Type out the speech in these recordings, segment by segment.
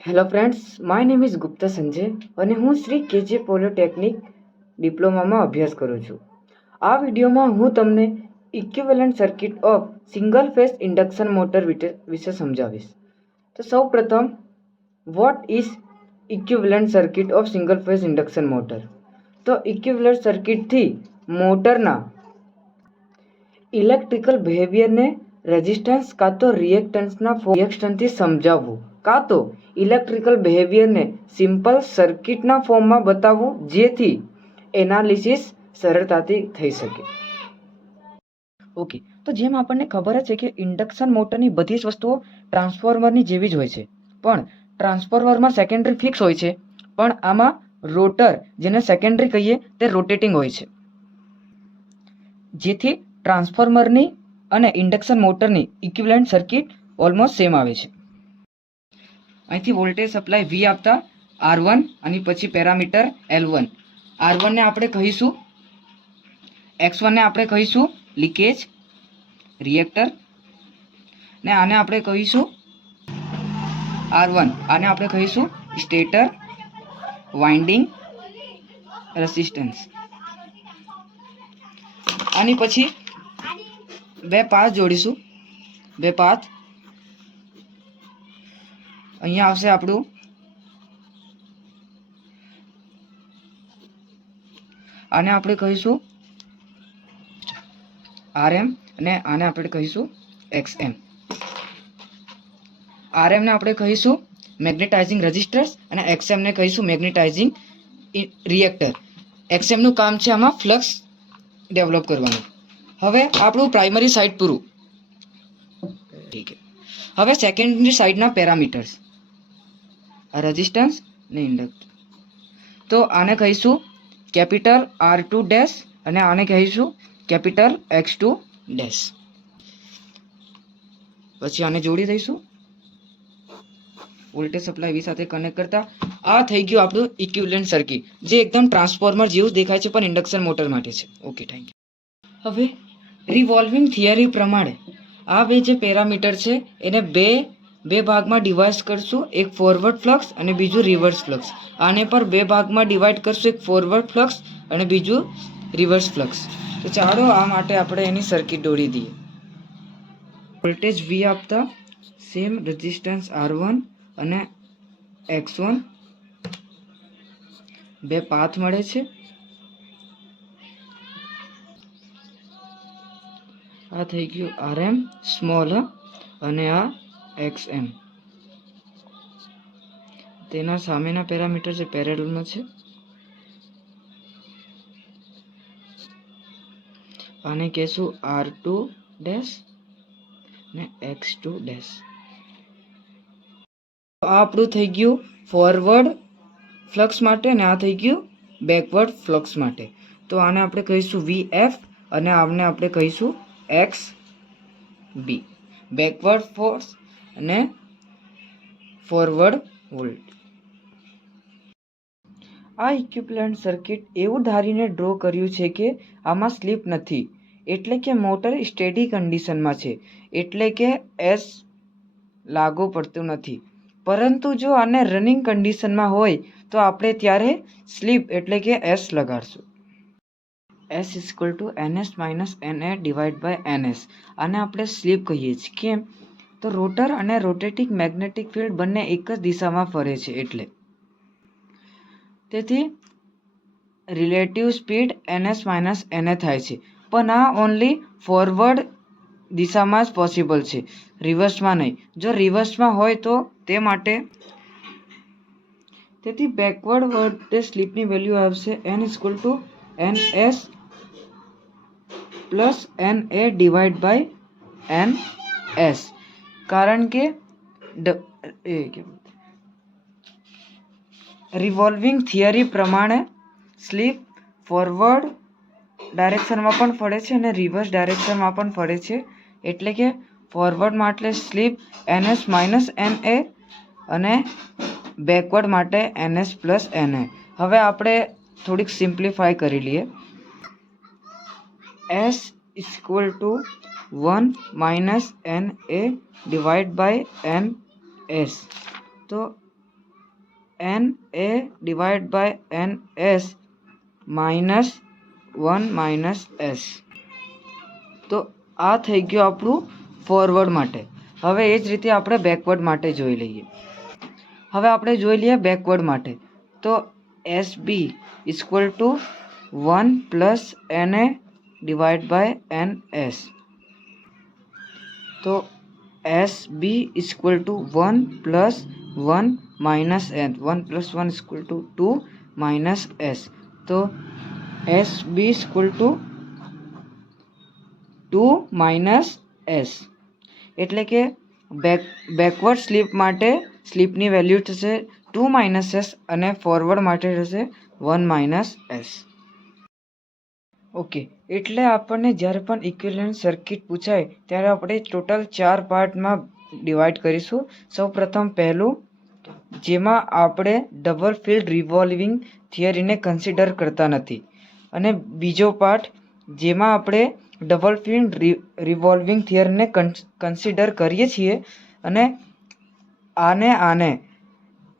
Hello friends, my name is Gupta Sanjay અને હું શ્રી કેજે પોલિટેકનિક ડિપ્લોમામાં અભ્યાસ કરું છું. આ વિડીયોમાં હું તમને equivalent circuit of single phase induction motor વિશે સમજાવીશ. તો સૌ પ્રથમ, what is equivalent circuit of single phase induction motor? તો ઇક્વિવેલન્ટ સર્કિટથી મોટરના ઇલેક્ટ્રિકલ બિહેવિયરને રેઝિસ્ટન્સ કાં તો રિએક્ટન્સથી સમજાવવું, કાં તો ઇલેક્ટ્રિકલ બિહેવિયરને સિમ્પલ સર્કિટના ફોર્મમાં બતાવવું, જેથી એનાલિસિસ સરળતાથી થઈ શકે. ઓકે, તો જેમ આપણને ખબર જ છે કે ઇન્ડક્શન મોટરની બધી જ વસ્તુઓ ટ્રાન્સફોર્મરની જેવી જ હોય છે, પણ ટ્રાન્સફોર્મરમાં સેકન્ડરી ફિક્સ હોય છે, પણ આમાં રોટર, જેને સેકન્ડરી કહીએ, તે રોટેટિંગ હોય છે, જેથી ટ્રાન્સફોર્મરની અને ઇન્ડક્શન મોટરની ઇક્વિવેલન્ટ સર્કિટ ઓલમોસ્ટ સેમ આવે છે. અહીંથી વોલ્ટેજ સપ્લાય V આપતા R1 અને પછી પેરામીટર L1. R1 ને આપણે કહીશું X1, ને આપણે કહીશું લીકેજ રિએક્ટર, ને આને આપણે કહીશું R1, આને આપણે કહીશું સ્ટેટર વાઇન્ડિંગ રેસિસ્ટન્સ. આની પછી બે પાથ જોડીશું. બે પાથ અહીંયા આવશે આપણું આને આપણે કહીશું RM અને આને આપણે કહીશું XM. RM ને આપણે કહીશું મેગ્નેટાઇઝિંગ રેઝિસ્ટર્સ અને XM ને કહીશું મેગ્નેટાઇઝિંગ રિએક્ટર. XM નું કામ છે આમાં ફ્લક્સ ડેવલપ કરવાનું. હવે આપણું પ્રાઇમરી સાઇડ પૂરું. ઠીક છે. હવે સેકન્ડરી સાઇડના પેરામીટર્સ, રેઝિસ્ટન્સ ને ઇન્ડક્ટર. તો આને કહીશું કેપિટલ R2 ડેશ અને આને કહીશું કેપિટલ X2 ડેશ. પછી આને જોડી દઈશું વોલ્ટેજ સપ્લાય V સાથે કનેક્ટ કરતા. આ થઈ ગયું આપણું ઇક્વિવેલન્ટ સર્કિટ, જે એકદમ ટ્રાન્સફોર્મર જેવું જ દેખાય છે, પણ ઇન્ડક્શન મોટર માટે છે. Okay, thank you. હવે રિવોલ્વિંગ થિયરી પ્રમાણે આ બે જે પેરામીટર છે એને બે ભાગમાં ડિવાઇડ કરશું, એક ફોરવર્ડ ફ્લક્સ અને બીજું રિવર્સ ફ્લક્સ. આને પર બે ભાગમાં ડિવાઇડ કરશું, એક ફોરવર્ડ ફ્લક્સ અને બીજું રિવર્સ ફ્લક્સ. તો ચાલો આ માટે આપણે એની સર્કિટ દોરી દઈએ. વોલ્ટેજ V આપતા સેમ રેઝિસ્ટન્સ R1 અને X1, બે પાથ મળે છે. આ થઈ ગયું RM સ્મોલ અને આ XM. તેના સામેના પેરામીટર જે પેરેલલમાં છે, આને કહેશું R2 ડેશ ને X2 ડેશ. આ આપણું થઈ ગયું ફોરવર્ડ ફ્લક્સ માટે અને આ થઈ ગયું બેકવર્ડ ફ્લક્સ માટે. તો આને આપણે કહીશું VF અને આને આપણે કહીશું XB. બેકવર્ડ ફોર્સ અને ફોરવર્ડ વોલ્ટ. આ ઇક્વિવેલન્ટ સર્કિટ એવું ધારીને ડ્રો કર્યું છે કે આમાં સ્લીપ નથી, એટલે કે મોટર સ્ટેડી કન્ડિશનમાં છે, એટલે કે S લાગુ પડતું નથી. પરંતુ જો આને રનિંગ કન્ડિશનમાં હોય તો આપણે ત્યારે સ્લીપ એટલે કે S લગાડશું. S = NS - NA / NS. આને આપણે સ્લીપ કહીએ છીએ. કેમ? તો રોટર અને રોટેટિંગ મેગ્નેટિક ફિલ્ડ બંને એક જ દિશામાં ફરે છે એટલે. તેથી રિલેટિવ સ્પીડ NS - NA થાય છે, પણ આ ઓનલી ફોરવર્ડ દિશામાં જ પોસિબલ છે, રિવર્સમાં નહીં. જો રિવર્સમાં હોય તો તે માટે તેથી બેકવર્ડ વોલ્ટેજ સ્લીપની વેલ્યુ આવશે N = NS + NA / NS. કારણ કે રિવોલ્વિંગ થિયરી પ્રમાણે સ્લીપ ફોરવર્ડ ડાયરેક્શનમાં પણ ફરે છે અને રિવર્સ ડાયરેક્શનમાં પણ ફરે છે. એટલે કે ફોરવર્ડ માટે સ્લીપ NS - NA અને બેકવર્ડ માટે NS + NA. હવે આપણે થોડીક સિમ્પ્લિફાય કરી લઈએ. S = 1 - NA / NS. તો NA divide by NS -1 -S. તો આ થઈ ગયું આપણું ફોરવર્ડ માટે. હવે એ જ રીતે આપણે બેકવર્ડ માટે જોઈ લઈએ. હવે આપણે જોઈ લઈએ બેકવર્ડ માટે. તો SB equal to 1 + NA divide by NS. તો SB equal to 1 + 1 -N. 1 + 1 equal to 2 -S. તો SB ઇક્વલ ટુ 2 -S. એટલે કે બેકવર્ડ સ્લીપ માટે સ્લીપની વેલ્યુ થશે 2 - S અને ફોરવર્ડ માટે થશે 1 - S. ઓકે, એટલે આપણને જ્યારે પણ ઇક્વિવેલન્ટ સર્કિટ પૂછાય ત્યારે આપણે ટોટલ 4 પાર્ટમાં ડિવાઈડ કરીશું. સૌપ્રથમ પહેલું, જેમાં આપણે ડબલ ફિલ્ડ રિવોલ્વિંગ થિયરીને કન્સિડર કરતા નથી. અને બીજો પાર્ટ, જેમાં આપણે ડબલ ફિલ્ડ રિવોલ્વિંગ થિયરીને કન્સિડર કરીએ છીએ અને આને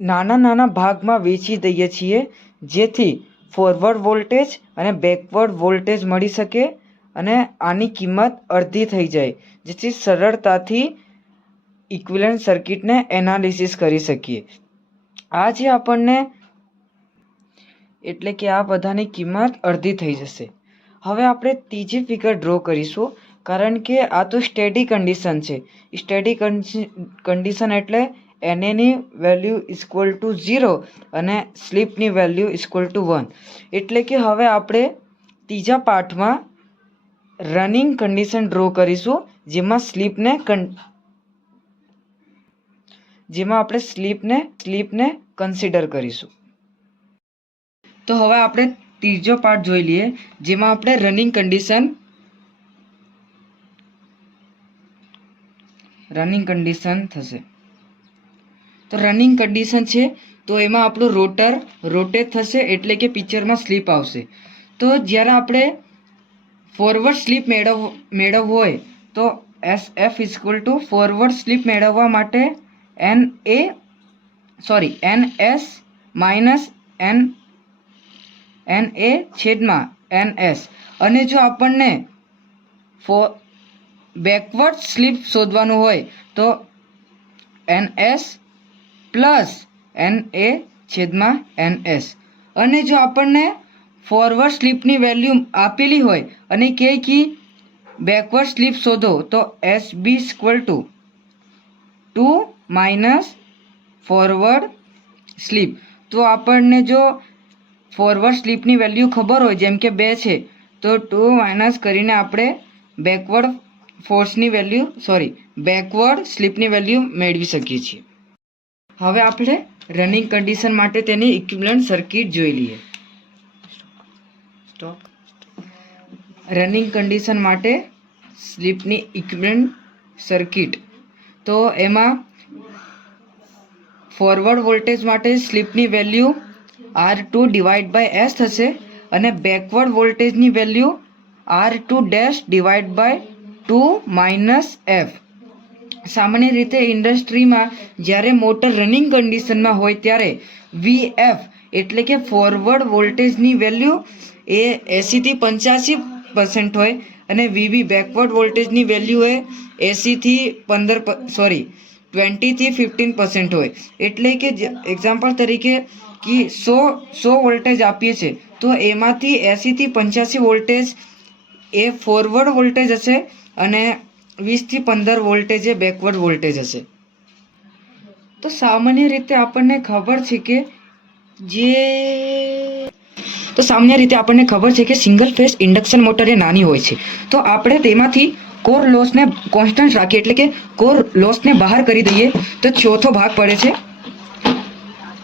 નાના નાના ભાગમાં વેચી દઈએ છીએ, જેથી ફોરવર્ડ વોલ્ટેજ અને બેકવર્ડ વોલ્ટેજ મળી શકે અને આની કિંમત અડધી થઈ જાય, જેથી સરળતાથી ઇક્વિવેલન્ટ સર્કિટને એનાલિસિસ કરી શકીએ. આ જે આપણને એટલે કે આ બધાની કિંમત અડધી થઈ જશે. હવે આપણે ત્રીજી ફિગર ડ્રો કરીશું, કારણ કે આ તો સ્ટેડી કન્ડિશન છે. સ્ટેડી કન્ડિશન એટલે NAની વેલ્યુ ઇક્વલ ટુ 0 અને સ્લીપની વેલ્યુ ઇક્વલ ટુ 1. એટલે કે હવે આપણે ત્રીજા પાર્ટમાં રનિંગ કન્ડિશન ડ્રો કરીશું, જેમાં આપણે સ્લીપને કન્સિડર કરીશું. તો હવે આપણે ત્રીજો પાર્ટ જોઈ લઈએ, જેમાં આપણે રનિંગ કન્ડિશન થશે. તો રનિંગ કન્ડિશન છે, તો એમાં આપણું રોટર રોટેટ થશે, એટલે કે પિક્ચરમાં સ્લીપ આવશે. તો જ્યારે આપણે ફોરવર્ડ સ્લીપ મેળવવું હોય તો SF equal to forward slip મેળવવા માટે NS -NA/NS. અને જો આપણને બેકવર્ડ સ્લીપ શોધવાનું હોય તો NS + NA/NS. અને જો આપણને ફોરવર્ડ સ્લીપની વેલ્યુ આપેલી હોય અને કહે કે બેકવર્ડ સ્લીપ શોધો, તો SB equal to 2 - forward slip. તો આપણને જો ફોરવર્ડ સ્લીપની વેલ્યુ ખબર હોય, જેમ કે 2 છે, તો 2 - કરીને આપણે બેકવર્ડ સ્લીપની વેલ્યુ મેળવી શકીએ છીએ. હવે આપણે રનિંગ કન્ડિશન માટે તેની ઇક્વિવેલન્ટ સર્કિટ જોઈ લઈએ. રનિંગ કન્ડિશન માટે સ્લીપની ઇક્વિવેલન્ટ સર્કિટ. તો એમાં ફોરવર્ડ વોલ્ટેજ માટે સ્લીપની value R2 divide by S થશે અને બેકવર્ડ વોલ્ટેજની value R2' divide by 2 - F. સામાન્ય રીતે ઇન્ડસ્ટ્રીમાં જ્યારે મોટર રનિંગ કન્ડિશનમાં હોય ત્યારે VF એટલે કે ફોરવર્ડ વોલ્ટેજની વેલ્યુ એ 80 થી 85% હોય અને VB બેકવર્ડ વોલ્ટેજની વેલ્યુ એ 20 થી 15% હોય. એટલે કે એક્ઝામ્પલ તરીકે કે 100 વોલ્ટેજ આપીએ છીએ, તો એમાંથી 80 થી 85 વોલ્ટેજ એ ફોરવર્ડ વોલ્ટેજ હશે અને 20 થી 15 વોલ્ટેજ એ બેકવર્ડ વોલ્ટેજ હશે. તો સામાન્ય રીતે આપણને ખબર છે કે સિંગલ ફેઝ ઇન્ડક્શન મોટર એ નાની હોય છે. તો આપણે તેમાંથી કોર લોસને કોન્સ્ટન્ટ રાખીએ, એટલે કે કોર લોસને બહાર કરી દઈએ, તો ચોથો ભાગ પડે છે.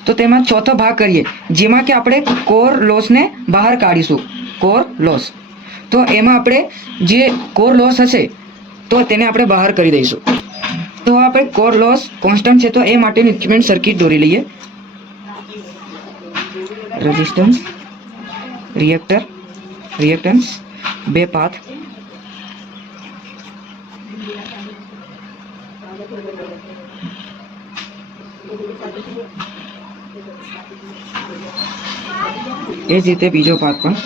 તો તેમાં ચોથો ભાગ કરીએ, જેમાં કે આપણે કોર લોસને બહાર કાઢીશું. કોર લોસ, તો એમાં આપણે જે કોર લોસ હશે તો તેને આપણે બહાર કરી દઈશું. તો આપણે કોર લોસ કોન્સ્ટન્ટ છે, તો એ માટેની ઇક્વિવેલન્ટ સર્કિટ દોરી લઈએ. Resistance, reactance, 2 path. એ જ રીતે બીજો ભાગ પણ.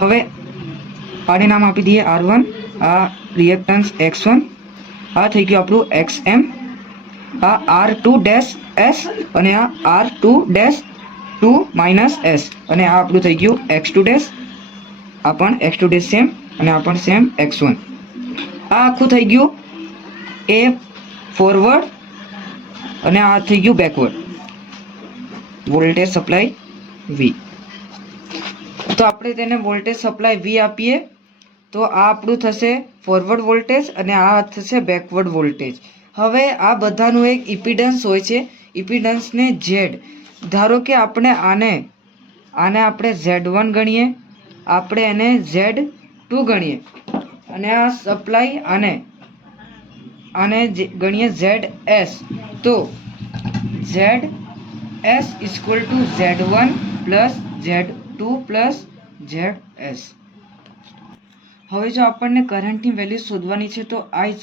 હવે આને નામ આપી દઈએ R1. આ રિએક્ટન્સ X1. આ થઈ ગયું આપણું XM. આ R2-S અને આ R2-2 -S અને આ આપણું થઈ ગયું X2-. આ પણ X2- સેમ અને આ પણ સેમ X1. આ આખું થઈ ગયું એ ફોરવર્ડ અને આ થઈ ગયું બેકવર્ડ. Voltage supply V. તો આપણે તેને વોલ્ટેજ સપ્લાય V આપીએ તો આ આપણું થશે ફોરવર્ડ વોલ્ટેજ અને આ થશે બેકવર્ડ વોલ્ટેજ. હવે આ બધાનું એક ઇમ્પિડન્સ હોય છે, ઇમ્પિડન્સને Z. ધારો કે આપણે આને આપણે Z1 ગણીએ, આપણે એને Z2 ગણીએ અને આ સપ્લાય આને ગણીએ ZS. તો ZS = Z1 + Z2 + ZS. હવે જો આપણને કરંટની વેલ્યુ શોધવાની છે તો I =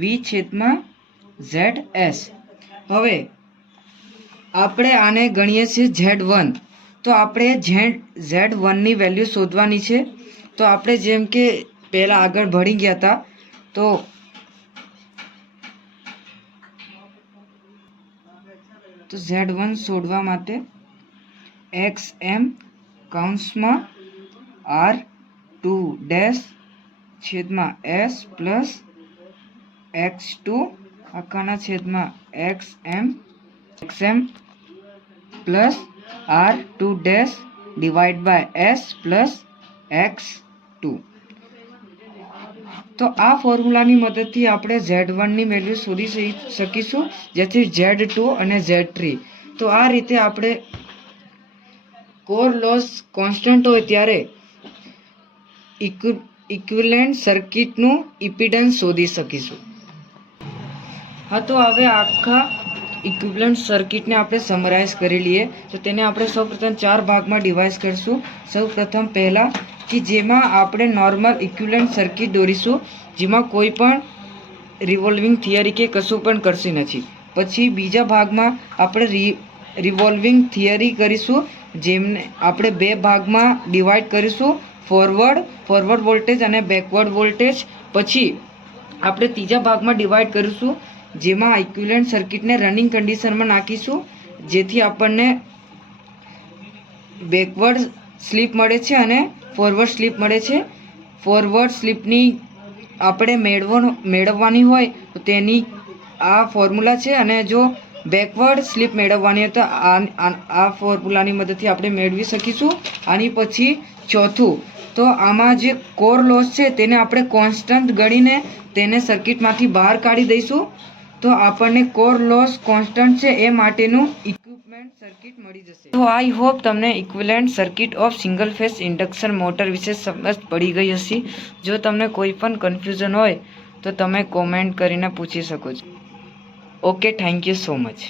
V/ZS. હવે આપણે આને ગણીએ છીએ Z1. તો આપણે Z1 ની વેલ્યુ શોધવાની છે. તો આપણે જેમ કે પહેલાં આગળ ભણી ગયા હતા તો Z1 શોધવા માટે XM કૌંસમાં R2-S + X2 XM + R2-S + X2. તો આ ફોર્મ્યુલાની મદદથી આપણે Z1 ની વેલ્યુ શોધી શકીશું, જેથી Z2 અને Z3. તો આ રીતે આપણે કોર લોસ કોન્સ્ટન્ટ હોય ત્યારે ઇક્વિવેલન્ટ સર્કિટનું ઇમ્પિડન્સ શોધી શકીશું. હા, તો હવે આખા ઇક્વિવેલન્ટ સર્કિટને આપણે સમરાઇઝ કરી લઈએ. તો તેને આપણે સૌપ્રથમ 4 ભાગમાં ડિવાઇડ કરીશું. સૌપ્રથમ પહેલા કે જેમાં આપણે નોર્મલ ઇક્વિવેલન્ટ સર્કિટ દોરીશું, જેમાં કોઈ પણ રિવોલ્વિંગ થિયરી કે કશું પણ કરશે નથી. પછી બીજા ભાગમાં આપણે રિવોલ્વિંગ થિયરી કરીશું, જેમને આપણે 2 ભાગમાં ડિવાઈડ કરીશું, ફોરવર્ડ વોલ્ટેજ અને બેકવર્ડ વોલ્ટેજ. પછી આપણે ત્રીજા ભાગમાં ડિવાઈડ કરીશું, જેમાં ઇક્વિવેલન્ટ સર્કિટને રનિંગ કન્ડિશનમાં નાખીશું, જેથી આપણને બેકવર્ડ સ્લીપ મળે છે અને ફોરવર્ડ સ્લીપ મળે છે. ફોરવર્ડ સ્લીપની આપણે મેળવવાની હોય તો તેની આ ફોર્મ્યુલા છે, અને જો બેકવર્ડ સ્લીપ મેળવવાની હોય તો આ ફોર્મ્યુલાની મદદથી આપણે મેળવી શકીશું. આની પછી ચોથું, તો આમાં જે કોર લોસ છે તેને આપણે કોન્સ્ટન્ટ ગણીને તેને સર્કિટમાંથી બહાર કાઢી દઈશું. તો આપણને કોર લોસ કોન્સ્ટન્ટ છે એ માટેનું ઇક્વિવેલન્ટ સર્કિટ મળી જશે. તો આઈ હોપ તમને equivalent circuit of single phase induction motor વિશે સમજ પડી ગઈ હશે. જો તમને કોઈ પણ કન્ફ્યુઝન હોય તો તમે કોમેન્ટ કરીને પૂછી શકો છો. Okay, thank you so much.